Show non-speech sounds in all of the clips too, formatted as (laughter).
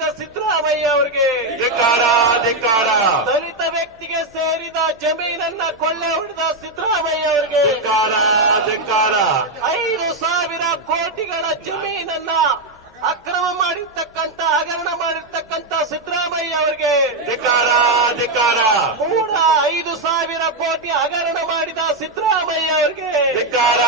ಮಾಡಿದ ಸಿದ್ದರಾಮಯ್ಯ ಅವರಿಗೆ ಧಿಕಾರ ಧಿಕಾರ ದಲಿತ ವ್ಯಕ್ತಿಗೆ ಸೇರಿದ ಜಮೀನನ್ನ ಕೊಳ್ಳೆ ಹೊಡೆದ ಸಿದ್ದರಾಮಯ್ಯ ಅವರಿಗೆ ಧಿಕಾರ ಧಿಕಾರ ಐದು ಸಾವಿರ ಕೋಟಿಗಳ ಜಮೀನನ್ನ ಅಕ್ರಮ ಮಾಡಿರ್ತಕ್ಕಂತ ಹಗರಣ ಮಾಡಿರ್ತಕ್ಕಂಥ ಸಿದ್ದರಾಮಯ್ಯ ಅವರಿಗೆ ಧಿಕಾರ ಧಿಕಾರ ಕೂಡ ಐದು ಸಾವಿರ ಕೋಟಿ ಹಗರಣ ಮಾಡಿದ ಸಿದ್ದರಾಮಯ್ಯ ಅವರಿಗೆ ಧಿಕಾರ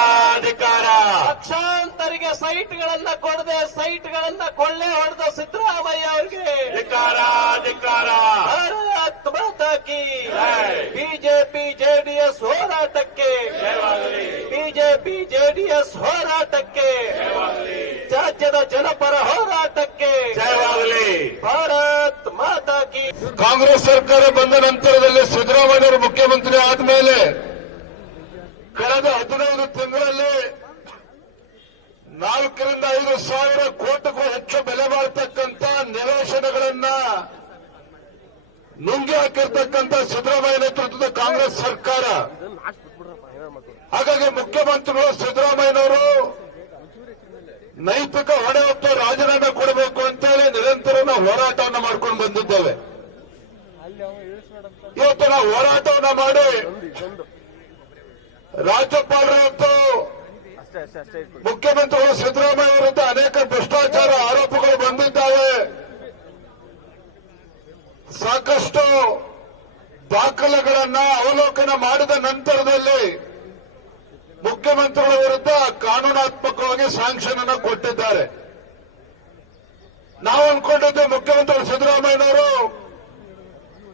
ಧಿಕಾರ ಲಕ್ಷಾಂತರಿಗೆ ಸೈಟ್ಗಳನ್ನ ಕೊಡದೆ ಸೈಟ್ಗಳನ್ನ ಕೊಳ್ಳೆ ಹೊಡೆದ ಸಿದ್ದರಾಮಯ್ಯ ಅವರಿಗೆ ಧಿಕಾರ ಧಿಕಾರ ಭಾರತ್ ಮಾತಾಕಿ. ಬಿಜೆಪಿ ಜೆಡಿಎಸ್ ಹೋರಾಟಕ್ಕೆ ಬಿಜೆಪಿ ಜೆಡಿಎಸ್ ಹೋರಾಟಕ್ಕೆ ರಾಜ್ಯದ ಜನಪರ ಹೋರಾಟಕ್ಕೆ ಜಯವಾಗಲಿ ಭಾರತ್ ಮಾತಾ ಕಿ ಕಾಂಗ್ರೆಸ್ ಸರ್ಕಾರ ಬಂದ ನಂತರದಲ್ಲಿ ಸಿದ್ದರಾಮಯ್ಯವರು ಮುಖ್ಯಮಂತ್ರಿ ಆದ್ಮೇಲೆ ಕಳೆದ ಹದಿನೈದು ತಿಂಗಳಲ್ಲಿ ನಾಲ್ಕರಿಂದ ಐದು ಸಾವಿರ ಕೋಟಿಗೂ ಹೆಚ್ಚು ಬೆಲೆ ಬಾಳ್ತಕ್ಕಂಥ ನಿವೇಶನಗಳನ್ನ ನುಂಗಿ ಹಾಕಿರ್ತಕ್ಕಂಥ ಸಿದ್ದರಾಮಯ್ಯ ನೇತೃತ್ವದ ಕಾಂಗ್ರೆಸ್ ಸರ್ಕಾರ. ಹಾಗಾಗಿ ಮುಖ್ಯಮಂತ್ರಿಗಳು ಸಿದ್ದರಾಮಯ್ಯನವರು ನೈತಿಕ ಹೊಣೆ ಹೊತ್ತು ರಾಜೀನಾಮೆ ಕೊಡಬೇಕು ಅಂತೇಳಿ ನಿರಂತರ ನಾವು ಹೋರಾಟವನ್ನು ಮಾಡ್ಕೊಂಡು ಬಂದಿದ್ದೇವೆ. ಇವತ್ತು ನಾವು ಹೋರಾಟವನ್ನ ಮಾಡಿ ರಾಜ್ಯಪಾಲರ ಇವತ್ತು ಮುಖ್ಯಮಂತ್ರಿಗಳು ಸಿದ್ದರಾಮಯ್ಯ ವಿರುದ್ಧ ಅನೇಕ ಭ್ರಷ್ಟಾಚಾರ ಆರೋಪಗಳು ಬಂದಿದ್ದಾವೆ. ಸಾಕಷ್ಟು ದಾಖಲೆಗಳನ್ನ ಅವಲೋಕನ ಮಾಡಿದ ನಂತರದಲ್ಲಿ ಮುಖ್ಯಮಂತ್ರಿಗಳ ವಿರುದ್ಧ ಕಾನೂನಾತ್ಮಕವಾಗಿ ಸ್ಯಾಂಕ್ಷನ್ ಅನ್ನು ಕೊಟ್ಟಿದ್ದಾರೆ. ನಾವು ಅನ್ಕೊಂಡಿದ್ದೆ ಮುಖ್ಯಮಂತ್ರಿ ಸಿದ್ದರಾಮಯ್ಯನವರು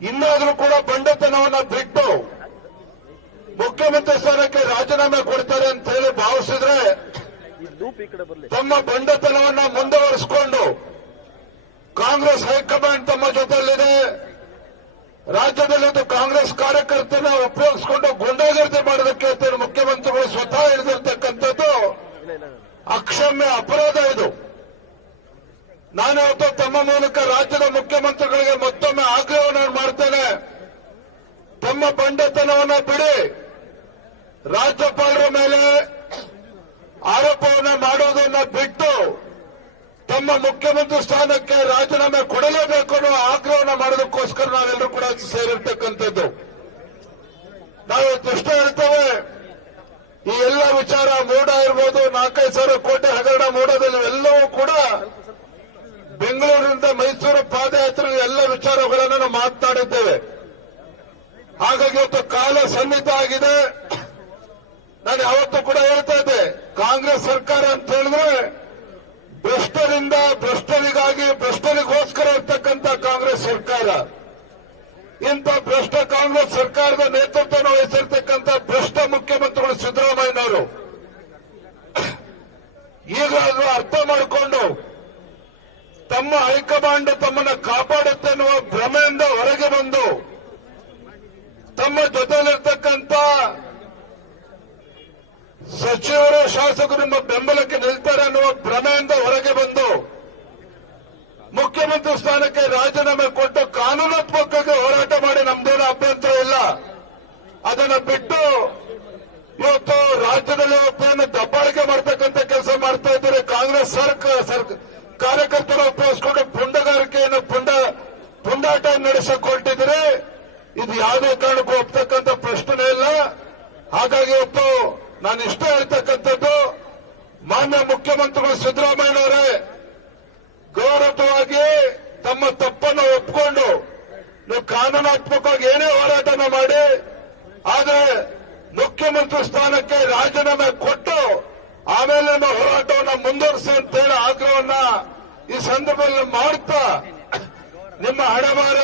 ಇನ್ನಾದರೂ ಕೂಡ ಬಂಡತನವನ್ನ ಬಿಟ್ಟು ಮುಖ್ಯಮಂತ್ರಿ ಸ್ಥಾನಕ್ಕೆ ರಾಜೀನಾಮೆ ಕೊಡ್ತಾರೆ ಅಂತ ಹೇಳಿ ಭಾವಿಸಿದ್ರೆ ತಮ್ಮ ಬಂಡತನವನ್ನ ಮುಂದುವರಿಸಿಕೊಂಡು ಕಾಂಗ್ರೆಸ್ ಹೈಕಮಾಂಡ್ ತಮ್ಮ ಜೊತೆಯಲ್ಲಿದೆ. ರಾಜ್ಯದಲ್ಲಿ ಒಂದು ಕಾಂಗ್ರೆಸ್ ಕಾರ್ಯಕರ್ತನ ಉಪಯೋಗಿಸಿಕೊಂಡು ಗುಂಡಾಗರ್ದಿ ಮಾಡೋದಕ್ಕೆ ಮುಖ್ಯಮಂತ್ರಿಗಳು ಸ್ವತಃ ಹಿಡಿದಿರ್ತಕ್ಕಂಥದ್ದು ಅಕ್ಷಮ್ಯ ಅಪರಾಧ ಇದು. ನಾನು ತಮ್ಮ ಮೂಲಕ ರಾಜ್ಯದ ಮುಖ್ಯಮಂತ್ರಿಗಳಿಗೆ ಮತ್ತೊಮ್ಮೆ ಆಗ್ರಹವನ್ನು ಮಾಡ್ತೇನೆ. ತಮ್ಮ ಬಂಡತನವನ್ನ ಬಿಡಿ. ರಾಜ್ಯಪಾಲರ ಮೇಲೆ ಆರೋಪವನ್ನ ಮಾಡೋದನ್ನ ಬಿಟ್ಟು ತಮ್ಮ ಮುಖ್ಯಮಂತ್ರಿ ಸ್ಥಾನಕ್ಕೆ ರಾಜೀನಾಮೆ ಕೊಡಲೇಬೇಕು ಅನ್ನೋ ಆಗ್ರಹವನ್ನು ಮಾಡೋದಕ್ಕೋಸ್ಕರ ನಾವೆಲ್ಲರೂ ಕೂಡ ಸೇರಿರ್ತಕ್ಕಂಥದ್ದು. ನಾವು ದೃಷ್ಟ ಹೇಳ್ತೇವೆ, ಈ ಎಲ್ಲ ವಿಚಾರ ಮೂಡ ಇರ್ಬೋದು, ನಾಲ್ಕೈದು ಸಾವಿರ ಕೋಟಿ ಹಗರಣ ಮೂಡದಲ್ಲಿ ಎಲ್ಲವೂ ಕೂಡ ಬೆಂಗಳೂರಿನಿಂದ ಮೈಸೂರು ಪಾದಯಾತ್ರೆ ಎಲ್ಲ ವಿಚಾರಗಳನ್ನು ನಾವು ಮಾತನಾಡಿದ್ದೇವೆ. ಹಾಗಾಗಿ ಇವತ್ತು ಕಾಲ ಸನ್ನಿಹಿತ ಆಗಿದೆ. ನಾನು ಯಾವತ್ತೂ ಕೂಡ ಹೇಳ್ತಾ ಇದ್ದೆ, ಕಾಂಗ್ರೆಸ್ ಸರ್ಕಾರ ಅಂತ ಹೇಳಿದ್ರೆ ಭ್ರಷ್ಟರಿಂದ ಭ್ರಷ್ಟರಿಗಾಗಿ, ಭ್ರಷ್ಟರಿಗೋಸ್ಕರ ಇರ್ತಕ್ಕಂಥ ಕಾಂಗ್ರೆಸ್ ಸರ್ಕಾರ. ಇಂಥ ಭ್ರಷ್ಟ ಕಾಂಗ್ರೆಸ್ ಸರ್ಕಾರದ ನೇತೃತ್ವವನ್ನು ವಹಿಸಿರ್ತಕ್ಕಂಥ ಭ್ರಷ್ಟ ಮುಖ್ಯಮಂತ್ರಿಗಳು ಸಿದ್ದರಾಮಯ್ಯನವರು. ಈಗಲೂ ಅರ್ಥ ಮಾಡಿಕೊಂಡು ತಮ್ಮ ಹೈಕಮಾಂಡ್ ತಮ್ಮನ್ನು ಕಾಪಾಡುತ್ತೆ ಅನ್ನುವ ಭ್ರಮೆಯಿಂದ ಹೊರಗೆ ಬಂದು ತಮ್ಮ ಜೊತೆಯಲ್ಲಿರ್ತಕ್ಕಂಥ ಸಚಿವರು ಶಾಸಕರು ನಿಮ್ಮ ಬೆಂಬಲಕ್ಕೆ ನಿಲ್ತಾರೆ ಅನ್ನುವ ಭ್ರಮೆಯಿಂದ ಹೊರಗೆ ಬಂದು ಮುಖ್ಯಮಂತ್ರಿ ಸ್ಥಾನಕ್ಕೆ ರಾಜೀನಾಮೆ ಕೊಟ್ಟು ಕಾನೂನಾತ್ಮಕವಾಗಿ ಹೋರಾಟ ಮಾಡಿ ನಮ್ದೇನು ಅಭ್ಯಂತರ ಇಲ್ಲ ಅದನ್ನ ಬಿಟ್ಟು ಇವತ್ತು ರಾಜ್ಯದಲ್ಲಿ ಇವತ್ತೇನು ದಬ್ಬಾಳಿಕೆ ಮಾಡ್ತಕ್ಕಂಥ ಕೆಲಸ ಮಾಡ್ತಾ ಇದ್ದಾರೆ ಕಾಂಗ್ರೆಸ್ ಸರ್ಕಾರ ಸರ್ಕ- ಕಾರ್ಯಕರ್ತರ ಉಪಯೋಗಿಸಿಕೊಂಡು ಪುಂಡಗಾರಿಕೆಯನ್ನು ಪುಂಡ ಪುಂಡಾಟ ನಡೆಸಕ್ ಹೊರಟಿದ್ರೆ ಇದು ಯಾವುದೇ ಕಾರಣಕ್ಕೂ ಒಪ್ತಕ್ಕಂಥ ಪ್ರಶ್ನೆ ಇಲ್ಲ ಹಾಗಾಗಿ ಇವತ್ತು ನಾನು ಇಷ್ಟ ಹೇಳ್ತಕ್ಕಂಥದ್ದು ಮಾನ್ಯ ಮುಖ್ಯಮಂತ್ರಿಗಳು ಸಿದ್ದರಾಮಯ್ಯನವರೇ ಗೌರವವಾಗಿ ತಮ್ಮ ತಪ್ಪನ್ನು ಒಪ್ಪಿಕೊಂಡು ನೀವು ಕಾನೂನಾತ್ಮಕವಾಗಿ ಏನೇ ಹೋರಾಟನ ಮಾಡಿ ಆದ್ರೆ ಮುಖ್ಯಮಂತ್ರಿ ಸ್ಥಾನಕ್ಕೆ ರಾಜೀನಾಮೆ ಕೊಟ್ಟು ಆಮೇಲೆ ನಮ್ಮ ಹೋರಾಟವನ್ನ ಮುಂದುವರಿಸಿ ಅಂತ ಹೇಳಿ ಆಗ್ರಹವನ್ನ ಈ ಸಂದರ್ಭದಲ್ಲಿ ಮಾಡ್ತಾ ನಿಮ್ಮ ಹಣಭಾರ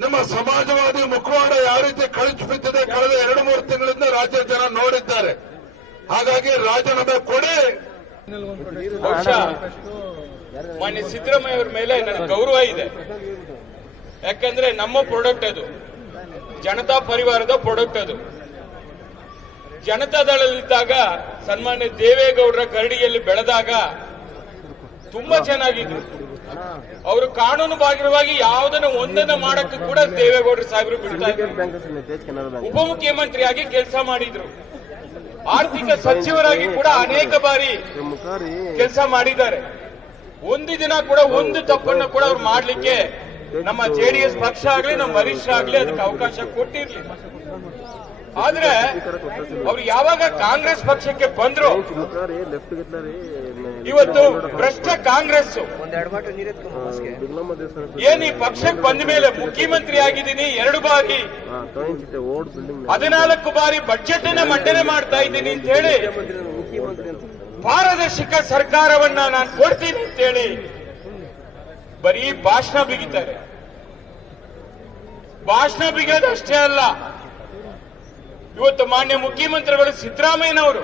ನಿಮ್ಮ ಸಮಾಜವಾದಿ ಮುಖವಾಡ ಯಾವ ರೀತಿ ಕಳಿಸಿ ಬಿದ್ದಿದೆ ಕಳೆದ ಎರಡು ಮೂರು ತಿಂಗಳಿಂದ ರಾಜ್ಯದ ಜನ ನೋಡಿದ್ದಾರೆ ಹಾಗಾಗಿ ರಾಜೀನಾಮೆ ಕೊಡಿ. ಬಹುಶಃ ಮಾನ್ಯ ಸಿದ್ದರಾಮಯ್ಯ ಅವರ ಮೇಲೆ ನನಗೆ ಗೌರವ ಇದೆ. ಯಾಕಂದ್ರೆ ನಮ್ಮ ಪ್ರಾಡಕ್ಟ್ ಅದು. ಜನತಾ ಪರಿವಾರದ ಪ್ರಾಡಕ್ಟ್ ಅದು. ಜನತಾ ದಳದಲ್ಲಿದ್ದಾಗ ಸನ್ಮಾನ್ಯ ದೇವೇಗೌಡರ ಕರಡಿಯಲ್ಲಿ ಬೆಳೆದಾಗ ತುಂಬಾ ಚೆನ್ನಾಗಿದ್ರು ಅವರು ಕಾನೂನು ಬಾಹಿರವಾಗಿ ಯಾವುದನ್ನ ಒಂದನ್ನ ಮಾಡಕ್ಕೆ ಕೂಡ ದೇವೇಗೌಡರು ಸಾಹೇಬರು ಬಿಡ್ತಾ ಇದ್ರು. ಉಪಮುಖ್ಯಮಂತ್ರಿಯಾಗಿ ಕೆಲಸ ಮಾಡಿದ್ರು. ಆರ್ಥಿಕ ಸಚಿವರಾಗಿ ಕೂಡ ಅನೇಕ ಬಾರಿ ಕೆಲಸ ಮಾಡಿದ್ದಾರೆ. ಒಂದು ದಿನ ಕೂಡ ಒಂದು ತಪ್ಪನ್ನು ಕೂಡ ಅವ್ರು ಮಾಡ್ಲಿಕ್ಕೆ ನಮ್ಮ ಜೆಡಿಎಸ್ ಪಕ್ಷ ಆಗ್ಲಿ, ನಮ್ಮ ವರಿಷ್ಠ ಆಗ್ಲಿ ಅದಕ್ಕೆ ಅವಕಾಶ ಕೊಟ್ಟಿರ್ಲಿ ಆದ್ರೆ, ಅವ್ರು ಯಾವಾಗ ಕಾಂಗ್ರೆಸ್ ಪಕ್ಷಕ್ಕೆ ಬಂದ್ರು ಇವತ್ತು ಭ್ರಷ್ಟ ಕಾಂಗ್ರೆಸ್. ಏನ್ ಈ ಪಕ್ಷಕ್ಕೆ ಬಂದ ಮೇಲೆ ಮುಖ್ಯಮಂತ್ರಿ ಆಗಿದ್ದೀನಿ? ಎರಡು ಬಾರಿ. ಹದಿನಾಲ್ಕು ಬಾರಿ ಬಜೆಟ್ ಅನ್ನ ಮಂಡನೆ ಮಾಡ್ತಾ ಇದ್ದೀನಿ ಅಂತ ಹೇಳಿ ಪಾರದರ್ಶಕ ಸರ್ಕಾರವನ್ನ ನಾನು ಕೊಡ್ತೀನಿ ಅಂತ ಹೇಳಿ ಬರೀ ಭಾಷಣ ಬಿಗಿತಾರೆ. ಭಾಷಣ ಬಿಗಿಯೋದಷ್ಟೇ ಅಲ್ಲ. ಇವತ್ತು ಮಾನ್ಯ ಮುಖ್ಯಮಂತ್ರಿಗಳು ಸಿದ್ದರಾಮಯ್ಯನವರು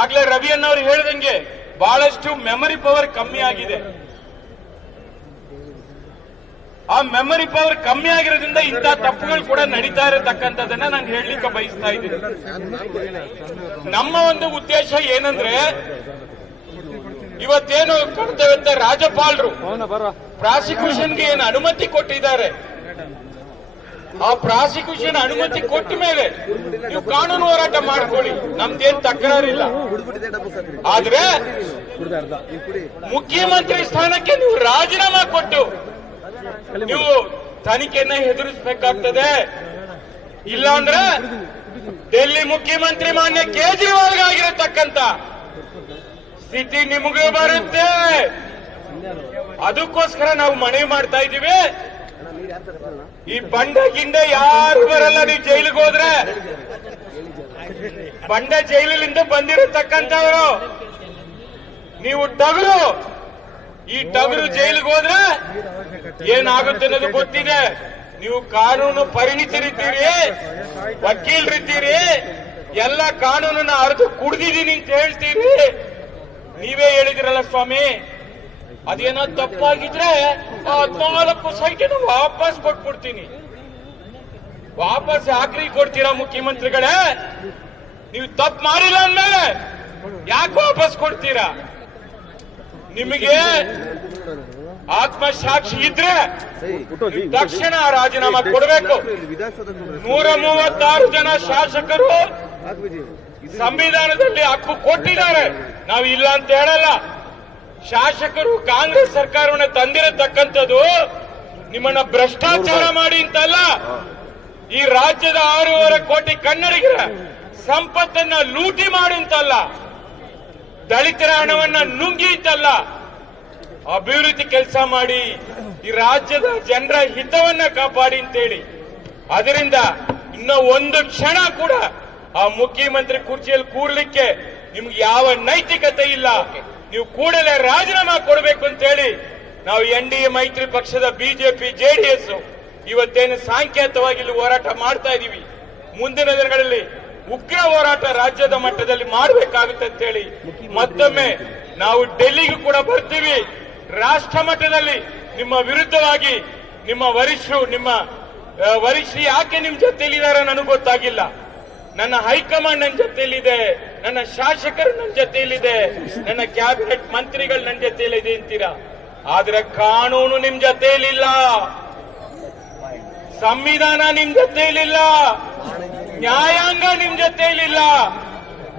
ಆಗ್ಲೇ ರವಿ ಅನ್ನೋರು ಹೇಳಿದಂಗೆ ಬಹಳಷ್ಟು ಮೆಮರಿ ಪವರ್ ಕಮ್ಮಿ ಆಗಿದೆ. ಆ ಮೆಮರಿ ಪವರ್ ಕಮ್ಮಿ ಆಗಿರೋದ್ರಿಂದ ಇಂಥ ತಪ್ಪುಗಳು ಕೂಡ ನಡೀತಾ ಇರತಕ್ಕಂಥದ್ದನ್ನ ನಾನು ಹೇಳಲಿಕ್ಕೆ ಬಯಸ್ತಾ ಇದ್ದೀನಿ. ನಮ್ಮ ಒಂದು ಉದ್ದೇಶ ಏನಂದ್ರೆ ಇವತ್ತೇನು ಕರ್ತವ್ಯ ರಾಜ್ಯಪಾಲರು ಪ್ರಾಸಿಕ್ಯೂಷನ್ಗೆ ಏನು ಅನುಮತಿ ಕೊಟ್ಟಿದ್ದಾರೆ? ಆ ಪ್ರಾಸಿಕ್ಯೂಷನ್ ಅನುಮತಿ ಕೊಟ್ಟ ಮೇಲೆ ನೀವು ಕಾನೂನು ಹೋರಾಟ ಮಾಡ್ಕೊಳ್ಳಿ. ನಮ್ದೇನ್ ತಕರಾರಿಲ್ಲ. ಆದ್ರೆ ಮುಖ್ಯಮಂತ್ರಿ ಸ್ಥಾನಕ್ಕೆ ನೀವು ರಾಜೀನಾಮೆ ಕೊಟ್ಟು ನೀವು ತನಿಖೆಯನ್ನ ಎದುರಿಸಬೇಕಾಗ್ತದೆ. ಇಲ್ಲಾಂದ್ರೆ ಡೆಲ್ಲಿ ಮುಖ್ಯಮಂತ್ರಿ ಮಾನ್ಯ ಕೇಜ್ರಿವಾಲ್ ಆಗಿರತಕ್ಕಂತ ಸ್ಥಿತಿ ನಿಮಗೆ ಬರುತ್ತೆ. ಅದಕ್ಕೋಸ್ಕರ ನಾವು ಮನವಿ ಮಾಡ್ತಾ ಇದ್ದೀವಿ. ಈ ಬಂಡ ಗಿಂಡ ಯಾರು ಬರಲ್ಲ, ನೀವು ಜೈಲಿಗೆ ಹೋದ್ರೆ? ಬಂಡ ಜೈಲಿನಿಂದ ಬಂದಿರತಕ್ಕಂಥವ್ರು. ನೀವು ಟಗರು. ಈ ಟಗರು ಜೈಲಿಗೆ ಹೋದ್ರೆ ಏನಾಗುತ್ತೆ ಅನ್ನೋದು ಗೊತ್ತಿದೆ. ನೀವು ಕಾನೂನು ಪರಿಣಿತರಿದ್ದೀರಿ, ವಕೀಲರಿದ್ದೀರಿ, ಎಲ್ಲ ಕಾನೂನನ್ನ ಅರ್ಧ ಕುಡ್ದಿದ್ದೀನಿ ಅಂತ ಹೇಳ್ತೀರಿ. ನೀವೇ ಹೇಳಿದಿರಲ್ಲ ಸ್ವಾಮಿ ಅದೇನೋ ತಪ್ಪಾಗಿದ್ರೆ ಆ ಹದ್ನಾಲ್ಕು ಸಂಖ್ಯೆನ ವಾಪಸ್ ಕೊಟ್ಬಿಡ್ತೀನಿ. ವಾಪಸ್ ಯಾಕ್ರಿ ಕೊಡ್ತೀರಾ ಮುಖ್ಯಮಂತ್ರಿಗಳೇ? ನೀವು ತಪ್ಪು ಮಾಡಿಲ್ಲ ಅಂದ್ಮೇಲೆ ಯಾಕೆ ವಾಪಸ್ ಕೊಡ್ತೀರಾ? ನಿಮಗೆ ಆತ್ಮಸಾಕ್ಷಿ ಇದ್ರೆ ತಕ್ಷಣ ರಾಜೀನಾಮೆ ಕೊಡಬೇಕು. ನೂರ ಮೂವತ್ತಾರು ಜನ ಶಾಸಕರು ಸಂವಿಧಾನದಲ್ಲಿ ಹಕ್ಕು ಕೊಟ್ಟಿದ್ದಾರೆ. ನಾವು ಇಲ್ಲ ಅಂತ ಹೇಳಲ್ಲ. ಶಾಸಕರು ಕಾಂಗ್ರೆಸ್ ಸರ್ಕಾರವನ್ನ ತಂದಿರತಕ್ಕಂಥದ್ದು ನಿಮ್ಮನ್ನ ಭ್ರಷ್ಟಾಚಾರ ಮಾಡಿ ಅಂತಲ್ಲ. ಈ ರಾಜ್ಯದ ಆರೂವರೆ ಕೋಟಿ ಕನ್ನಡಿಗರ ಸಂಪತ್ತನ್ನ ಲೂಟಿ ಮಾಡಿ ಅಂತಲ್ಲ. ದಲಿತರ ಹಣವನ್ನ ನುಂಗಿ ಅಂತಲ್ಲ. ಅಭಿವೃದ್ಧಿ ಕೆಲಸ ಮಾಡಿ ಈ ರಾಜ್ಯದ ಜನರ ಹಿತವನ್ನ ಕಾಪಾಡಿ ಅಂತೇಳಿ. ಅದರಿಂದ ಇನ್ನ ಒಂದು ಕ್ಷಣ ಕೂಡ ಆ ಮುಖ್ಯಮಂತ್ರಿ ಕುರ್ಚಿಯಲ್ಲಿ ಕೂರ್ಲಿಕ್ಕೆ ನಿಮ್ಗೆ ಯಾವ ನೈತಿಕತೆ ಇಲ್ಲ. ನೀವು ಕೂಡಲೇ ರಾಜೀನಾಮೆ ಕೊಡಬೇಕು ಅಂತೇಳಿ ನಾವು ಎನ್ ಡಿ ಎ ಮೈತ್ರಿ ಪಕ್ಷದ ಬಿಜೆಪಿ ಜೆಡಿಎಸ್ ಇವತ್ತೇನು ಸಾಂಕೇತವಾಗಿ ಇಲ್ಲಿ ಹೋರಾಟ ಮಾಡ್ತಾ ಇದೀವಿ. ಮುಂದಿನ ದಿನಗಳಲ್ಲಿ ಉಗ್ರ ಹೋರಾಟ ರಾಜ್ಯದ ಮಟ್ಟದಲ್ಲಿ ಮಾಡಬೇಕಾಗುತ್ತೆ ಅಂತೇಳಿ ಮತ್ತೊಮ್ಮೆ ನಾವು ಡೆಲ್ಲಿಗೂ ಕೂಡ ಬರ್ತೀವಿ. ರಾಷ್ಟ್ರ ಮಟ್ಟದಲ್ಲಿ ನಿಮ್ಮ ವಿರುದ್ಧವಾಗಿ ನಿಮ್ಮ ವರಿಷ್ಠರು ನಿಮ್ಮ ವರಿಷ್ಠ ವರಿಷ್ಠರು ಯಾಕೆ ನಿಮ್ ಜೊತೆಲಿದ್ದಾರೆ ನನಗೆ ಗೊತ್ತಾಗಿಲ್ಲ. ನನ್ನ ಹೈಕಮಾಂಡ್ ನನ್ನ ಜೊತೆಯಲ್ಲಿದೆ ನನ್ನ ಶಾಸಕರು ನನ್ನ ಜೊತೆಯಲ್ಲಿದೆ ನನ್ನ ಕ್ಯಾಬಿನೆಟ್ ಮಂತ್ರಿಗಳು ನನ್ನ ಜೊತೆಯಲ್ಲಿದೆ ಅಂತೀರಾ? ಆದ್ರೆ ಕಾನೂನು ನಿಮ್ ಜೊತೆಯಲ್ಲಿಲ್ಲ ಸಂವಿಧಾನ ನಿಮ್ ಜೊತೆಯಲ್ಲಿಲ್ಲ ನ್ಯಾಯಾಂಗ ನಿಮ್ ಜೊತೆಯಲ್ಲಿಲ್ಲ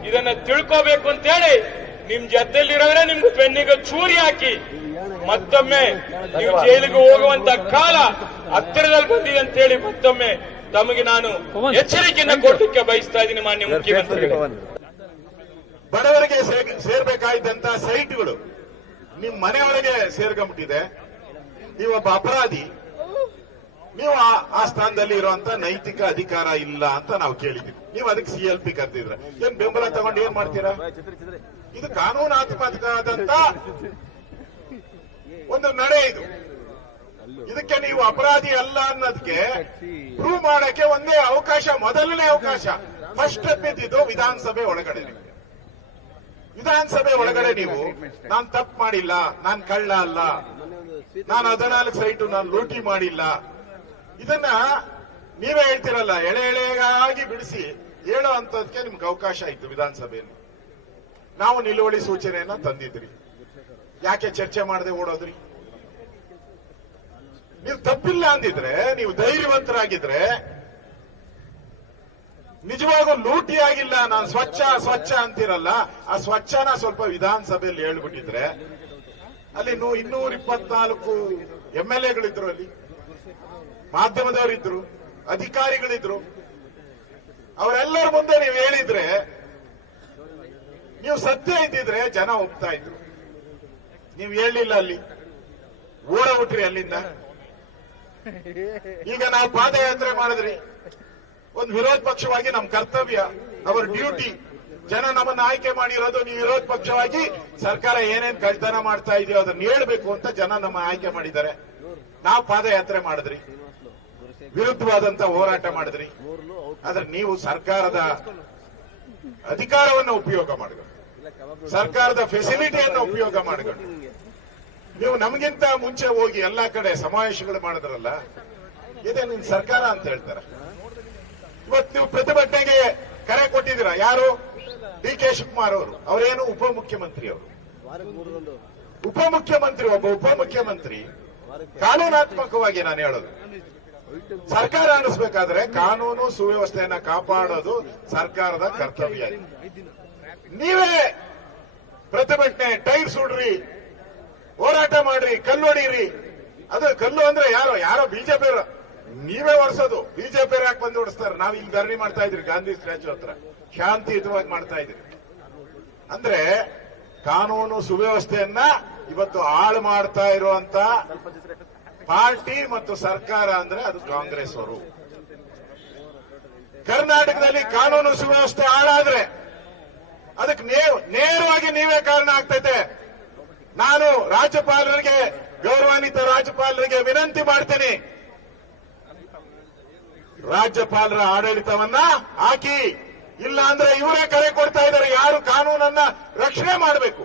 ಇದನ್ನ ತಿಳ್ಕೋಬೇಕು ಅಂತ ಹೇಳಿ ನಿಮ್ ಜೊತೆಯಲ್ಲಿರೋದ್ರೆ ನಿಮ್ಗೆ ಬೆನ್ನಿಗೆ ಚೂರಿ ಹಾಕಿ ಮತ್ತೊಮ್ಮೆ ನೀವು ಜೈಲಿಗೆ ಹೋಗುವಂತ ಕಾಲ ಹತ್ತಿರದಲ್ಲಿ ಬಂದಿದೆ ಅಂತೇಳಿ ಮತ್ತೊಮ್ಮೆ ತಮಗೆ ನಾನು ಎಚ್ಚರಿಕೆಯನ್ನು ಕೊಡಲಿಕ್ಕೆ ಬಯಸ್ತಾ ಇದ್ದೀನಿ ಮಾನ್ಯ ಮುಖ್ಯಮಂತ್ರಿಗಳು ಬಡವರಿಗೆ ಸೇರ್ಬೇಕಾಯ್ತಂತ ಸೈಟ್ಗಳು ನಿಮ್ ಮನೆಯೊಳಗೆ ಸೇರ್ಕೊಂಡ್ಬಿಟ್ಟಿದೆ ನೀವೊಬ್ಬ ಅಪರಾಧಿ. ನೀವು ಆ- ಆ ಸ್ಥಾನದಲ್ಲಿ ಇರುವಂತ ನೈತಿಕ ಅಧಿಕಾರ ಇಲ್ಲ ಅಂತ ನಾವು ಕೇಳಿದ್ವಿ ನೀವು ಅದಕ್ಕೆ ಸಿ ಎಲ್ ಪಿ ಕರೆದಿದ್ರೆ. ಏನ್ ಬೆಂಬಲ ತಗೊಂಡು ಏನ್ ಮಾಡ್ತೀರಾ? ಇದು ಕಾನೂನಾತ್ಮಕವಾದಂತ ಒಂದು ನಡೆ ಇದು. ಇದಕ್ಕೆ ನೀವು ಅಪರಾಧಿ ಅಲ್ಲ ಅನ್ನೋದಕ್ಕೆ ಪ್ರೂವ್ ಮಾಡಕ್ಕೆ ಒಂದೇ ಅವಕಾಶ ಮೊದಲನೇ ಅವಕಾಶ. ಫಸ್ಟ್ ಬಿದ್ದಿದ್ದು ವಿಧಾನಸಭೆ ಒಳಗಡೆ ವಿಧಾನಸಭೆ ಒಳಗಡೆ ನೀವು ನಾನ್ ತಪ್ಪು ಮಾಡಿಲ್ಲ ನಾನ್ ಕಳ್ಳ ಅಲ್ಲ ನಾನು ಹದಿನಾಲ್ಕು ಸೈಟು ನಾನು ಲೂಟಿ ಮಾಡಿಲ್ಲ. ಇದನ್ನ ನೀವೇ ಹೇಳ್ತಿರಲ್ಲ ಎಳೆ ಎಳೆಯಾಗಿ ಬಿಡಿಸಿ ಹೇಳೋ ಅಂತದಕ್ಕೆ ನಿಮ್ಗೆ ಅವಕಾಶ ಇತ್ತು ವಿಧಾನಸಭೆಯಲ್ಲಿ. ನಾವು ನಿಲುವಳಿ ಸೂಚನೆಯನ್ನ ತಂದಿದ್ರಿ. ಯಾಕೆ ಚರ್ಚೆ ಮಾಡದೆ ಓಡೋದ್ರಿ? ನೀವು ತಪ್ಪಿಲ್ಲ ಅಂದಿದ್ರೆ, ನೀವು ಧೈರ್ಯವಂತರಾಗಿದ್ರೆ, ನಿಜವಾಗೂ ಲೂಟಿ ಆಗಿಲ್ಲ ನಾನು ಸ್ವಚ್ಛ ಸ್ವಚ್ಛ ಅಂತಿರಲ್ಲ, ಆ ಸ್ವಚ್ಛನ ಸ್ವಲ್ಪ ವಿಧಾನಸಭೆಯಲ್ಲಿ ಹೇಳ್ಬಿಟ್ಟಿದ್ರೆ, ಅಲ್ಲಿ ಇನ್ನೂರ ಇಪ್ಪತ್ನಾಲ್ಕು ಎಂ ಎಲ್ ಎಗಳಿದ್ರು ಅಲ್ಲಿ. ಮಾಧ್ಯಮದವರಿದ್ರು, ಅಧಿಕಾರಿಗಳಿದ್ರು. ಅವರೆಲ್ಲರ ಮುಂದೆ ನೀವು ಹೇಳಿದ್ರೆ, ನೀವು ಸತ್ಯ ಇದ್ದಿದ್ರೆ ಜನ ಒಪ್ತಾ ಇದ್ರು. ನೀವು ಹೇಳಿಲ್ಲ ಅಲ್ಲಿ. ಓಡಬಿಟ್ರಿ ಅಲ್ಲಿಂದ. (laughs) ಈಗ ನಾವು ಪಾದಯಾತ್ರೆ ಮಾಡಿದ್ರಿ. ಒಂದು ವಿರೋಧ ಪಕ್ಷವಾಗಿ ನಮ್ಮ ಕರ್ತವ್ಯ ಅವರ್ ಡ್ಯೂಟಿ ಜನ ನಮ್ಮನ್ನ ಆಯ್ಕೆ ಮಾಡಿರೋದು, ನೀವು ವಿರೋಧ ಪಕ್ಷವಾಗಿ ಸರ್ಕಾರ ಏನೇನ್ ಕಳ್ತನ ಮಾಡ್ತಾ ಇದೆಯೋ ಅದನ್ನ ಹೇಳ್ಬೇಕು ಅಂತ ಜನ ನಮ್ಮ ಆಯ್ಕೆ ಮಾಡಿದ್ದಾರೆ. ನಾವು ಪಾದಯಾತ್ರೆ ಮಾಡಿದ್ರಿ. ವಿರುದ್ಧವಾದಂತ ಹೋರಾಟ ಮಾಡಿದ್ರಿ. ಆದ್ರೆ ನೀವು ಸರ್ಕಾರದ ಅಧಿಕಾರವನ್ನು ಉಪಯೋಗ ಮಾಡ್ಕೊಂಡು ಸರ್ಕಾರದ ಫೆಸಿಲಿಟಿಯನ್ನು ಉಪಯೋಗ ಮಾಡಿಕೊಂಡು ನೀವು ನಮಗಿಂತ ಮುಂಚೆ ಹೋಗಿ ಎಲ್ಲಾ ಕಡೆ ಸಮಾವೇಶಗಳು ಮಾಡಿದ್ರಲ್ಲ, ಇದೇ ನಿಮ್ ಸರ್ಕಾರ ಅಂತ ಹೇಳ್ತಾರೆ. ಇವತ್ತು ನೀವು ಪ್ರತಿಭಟನೆಗೆ ಕರೆ ಕೊಟ್ಟಿದ್ದೀರಾ? ಯಾರು? ಡಿ ಕೆ ಶಿವಕುಮಾರ್ ಅವರು. ಅವರೇನು ಉಪಮುಖ್ಯಮಂತ್ರಿ ಅವರು? ಉಪಮುಖ್ಯಮಂತ್ರಿ, ಒಬ್ಬ ಉಪಮುಖ್ಯಮಂತ್ರಿ. ಕಾನೂನಾತ್ಮಕವಾಗಿ ನಾನು ಹೇಳೋದು. ಸರ್ಕಾರ ಅನಿಸ್ಬೇಕಾದ್ರೆ ಕಾನೂನು ಸುವ್ಯವಸ್ಥೆಯನ್ನ ಕಾಪಾಡೋದು ಸರ್ಕಾರದ ಕರ್ತವ್ಯ. ನೀವೇ ಪ್ರತಿಭಟನೆ ಟೈರ್ ಸುಡ್ರಿ. ಹೋರಾಟ ಮಾಡ್ರಿ, ಕಲ್ಲು ಹೊಡೀರಿ. ಅದು ಕಲ್ಲು ಅಂದ್ರೆ ಯಾರೋ? ಯಾರೋ ಬಿಜೆಪಿ ನೀವೇ ಹೊಡ್ಸೋದು. ಬಿಜೆಪಿ ಯಾಕೆ ಬಂದು ಹೊಡಿಸ್ತಾರೆ? ನಾವು ಇಲ್ಲಿ ಧರಣಿ ಮಾಡ್ತಾ ಇದ್ರಿ ಗಾಂಧಿ ಸ್ಟ್ಯಾಚ್ಯೂ ಹತ್ರ. ಶಾಂತಿಯುತವಾಗಿ ಮಾಡ್ತಾ ಇದ್ರಿ ಅಂದ್ರೆ ಕಾನೂನು ಸುವ್ಯವಸ್ಥೆಯನ್ನ ಇವತ್ತು ಹಾಳು ಮಾಡ್ತಾ ಇರುವಂತ ಪಾರ್ಟಿ ಮತ್ತು ಸರ್ಕಾರ ಅಂದ್ರೆ ಅದು ಕಾಂಗ್ರೆಸ್ ಅವರು. ಕರ್ನಾಟಕದಲ್ಲಿ ಕಾನೂನು ಸುವ್ಯವಸ್ಥೆ ಹಾಳಾದ್ರೆ ಅದಕ್ಕೆ ನೇರವಾಗಿ ನೀವೇ ಕಾರಣ ಆಗ್ತೈತೆ. ನಾನು ರಾಜ್ಯಪಾಲರಿಗೆ, ಗೌರವಾನ್ವಿತ ರಾಜ್ಯಪಾಲರಿಗೆ ವಿನಂತಿ ಮಾಡ್ತೀನಿ. ರಾಜ್ಯಪಾಲರ ಆಡಳಿತವನ್ನ ಹಾಕಿ ಇಲ್ಲ ಅಂದ್ರೆ ಇವರೇ ಕರೆ ಕೊಡ್ತಾ ಇದ್ದಾರೆ. ಯಾರು ಕಾನೂನನ್ನ ರಕ್ಷಣೆ ಮಾಡಬೇಕು?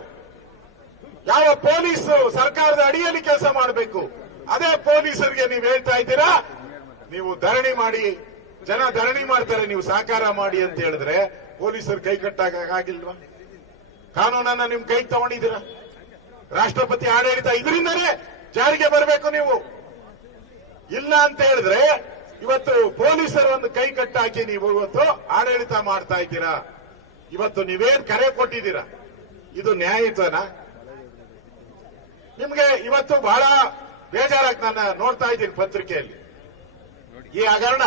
ಯಾವ ಪೊಲೀಸ್ ಸರ್ಕಾರದ ಅಡಿಯಲ್ಲಿ ಕೆಲಸ ಮಾಡಬೇಕು? ಅದೇ ಪೊಲೀಸರಿಗೆ ನೀವು ಹೇಳ್ತಾ ಇದ್ದೀರಾ? ನೀವು ಧರಣಿ ಮಾಡಿ, ಜನ ಧರಣಿ ಮಾಡ್ತಾರೆ, ನೀವು ಸಹಕಾರ ಮಾಡಿ ಅಂತ ಹೇಳಿದ್ರೆ ಪೊಲೀಸರು ಕೈ ಕಟ್ಟಾಗಿಲ್ವಾ ಕಾನೂನನ್ನ ನಿಮ್ ಕೈ ತಗೊಂಡಿದ್ದೀರಾ? ರಾಷ್ಟ್ರಪತಿ ಆಡಳಿತ ಇದರಿಂದಲೇ ಜಾರಿಗೆ ಬರಬೇಕು ನೀವು. ಇಲ್ಲ ಅಂತ ಹೇಳಿದ್ರೆ ಇವತ್ತು ಪೊಲೀಸರು ಒಂದು ಕೈ ಕಟ್ಟಾಕಿ ನೀವು ಇವತ್ತು ಆಡಳಿತ ಮಾಡ್ತಾ ಇದ್ದೀರಾ. ಇವತ್ತು ನೀವೇನ್ ಕರೆ ಕೊಟ್ಟಿದ್ದೀರಾ? ಇದು ನ್ಯಾಯತನ. ನಿಮ್ಗೆ ಇವತ್ತು ಬಹಳ ಬೇಜಾರಾಗಿ ನಾನು ನೋಡ್ತಾ ಇದ್ದೀನಿ ಪತ್ರಿಕೆಯಲ್ಲಿ. ಈ ಹಗರಣ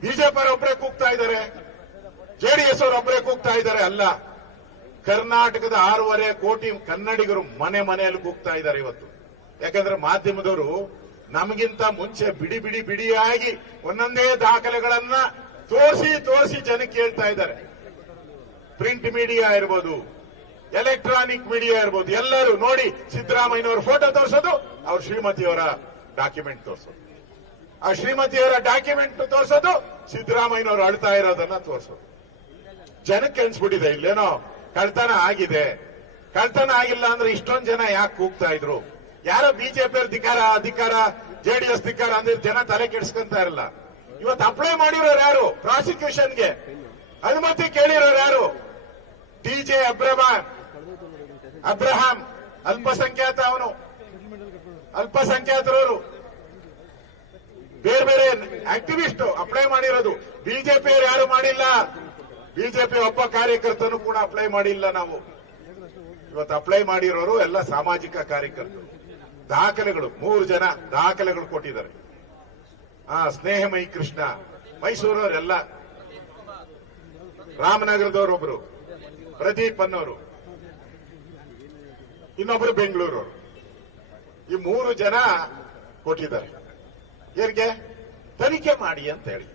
ಬಿಜೆಪಿ ಒಬ್ಬರೇ ಕೂಗ್ತಾ ಇದ್ದಾರೆ ಜೆಡಿಎಸ್ ಅವರೊಬ್ಬರೇ ಕೂಗ್ತಾ ಇದ್ದಾರೆ ಅಲ್ಲ. ಕರ್ನಾಟಕದ ಆರೂವರೆ ಕೋಟಿ ಕನ್ನಡಿಗರು ಮನೆ ಮನೆಯಲ್ಲಿ ಕೂಗ್ತಾ ಇದ್ದಾರೆ ಇವತ್ತು. ಯಾಕಂದ್ರೆ ಮಾಧ್ಯಮದವರು ನಮಗಿಂತ ಮುಂಚೆ ಬಿಡಿ ಬಿಡಿ ಬಿಡಿಯಾಗಿ ಒಂದೊಂದೇ ದಾಖಲೆಗಳನ್ನ ತೋರಿಸಿ ತೋರಿಸಿ ಜನಕ್ಕೆ ಹೇಳ್ತಾ ಇದ್ದಾರೆ. ಪ್ರಿಂಟ್ ಮೀಡಿಯಾ ಇರ್ಬೋದು, ಎಲೆಕ್ಟ್ರಾನಿಕ್ ಮೀಡಿಯಾ ಇರ್ಬೋದು, ಎಲ್ಲರೂ ನೋಡಿ ಸಿದ್ದರಾಮಯ್ಯನವರ ಫೋಟೋ ತೋರಿಸೋದು, ಅವ್ರ ಶ್ರೀಮತಿಯವರ ಡಾಕ್ಯುಮೆಂಟ್ ತೋರಿಸೋದು. ಆ ಶ್ರೀಮತಿಯವರ ಡಾಕ್ಯುಮೆಂಟ್ ತೋರಿಸೋದು, ಸಿದ್ದರಾಮಯ್ಯನವರು ಅಳ್ತಾ ಇರೋದನ್ನ ತೋರಿಸೋದು. ಜನಕ್ಕೆ ಅನ್ಸ್ಬಿಟ್ಟಿದೆ ಇಲ್ಲೇನೋ? ಕಳ್ತನ ಆಗಿದೆ. ಕಳ್ತನ ಆಗಿಲ್ಲ ಅಂದ್ರೆ ಇಷ್ಟೊಂದು ಜನ ಯಾಕೆ ಕೂಗ್ತಾ ಇದ್ರು? ಯಾರೋ ಬಿಜೆಪಿ ಅಧಿಕಾರ ಅಧಿಕಾರ, ಜೆಡಿಎಸ್ ಧಿಕಾರ ಅಂದ್ರೆ ಜನ ತಲೆ ಕೆಡಿಸ್ಕೊಂತ ಇರಲ್ಲ. ಇವತ್ತು ಅಪ್ಲೈ ಮಾಡಿರೋರು ಯಾರು? ಪ್ರಾಸಿಕ್ಯೂಷನ್ಗೆ ಅನುಮತಿ ಕೇಳಿರೋರು ಯಾರು? DJ Abraham. ಅಬ್ರಹಾಂ, ಅಲ್ಪಸಂಖ್ಯಾತ ಅವನು. ಅಲ್ಪಸಂಖ್ಯಾತರವರು. ಬೇರೆ ಬೇರೆ ಆಕ್ಟಿವಿಸ್ಟ್ ಅಪ್ಲೈ ಮಾಡಿರೋದು. ಬಿಜೆಪಿಯವರು ಯಾರು ಮಾಡಿಲ್ಲ? ಬಿಜೆಪಿ ಒಬ್ಬ ಕಾರ್ಯಕರ್ತನು ಕೂಡ ಅಪ್ಲೈ ಮಾಡಿಲ್ಲ ನಾವು. ಇವತ್ತು ಅಪ್ಲೈ ಮಾಡಿರೋರು ಎಲ್ಲ ಸಾಮಾಜಿಕ ಕಾರ್ಯಕರ್ತರು. ದಾಖಲೆಗಳು, ಮೂರು ಜನ ದಾಖಲೆಗಳು ಕೊಟ್ಟಿದ್ದಾರೆ. ಆ, ಸ್ನೇಹಮಯಿ ಕೃಷ್ಣ, ಮೈಸೂರವರೆಲ್ಲ, ರಾಮನಗರದವರೊಬ್ರು, ಪ್ರದೀಪ್ ಅನ್ನೋರು, ಇನ್ನೊಬ್ರು ಬೆಂಗಳೂರವರು. ಈ ಮೂರು ಜನ ಕೊಟ್ಟಿದ್ದಾರೆ. ಇವರಿಗೆ ತನಿಖೆ ಮಾಡಿ ಅಂತ ಹೇಳಿ.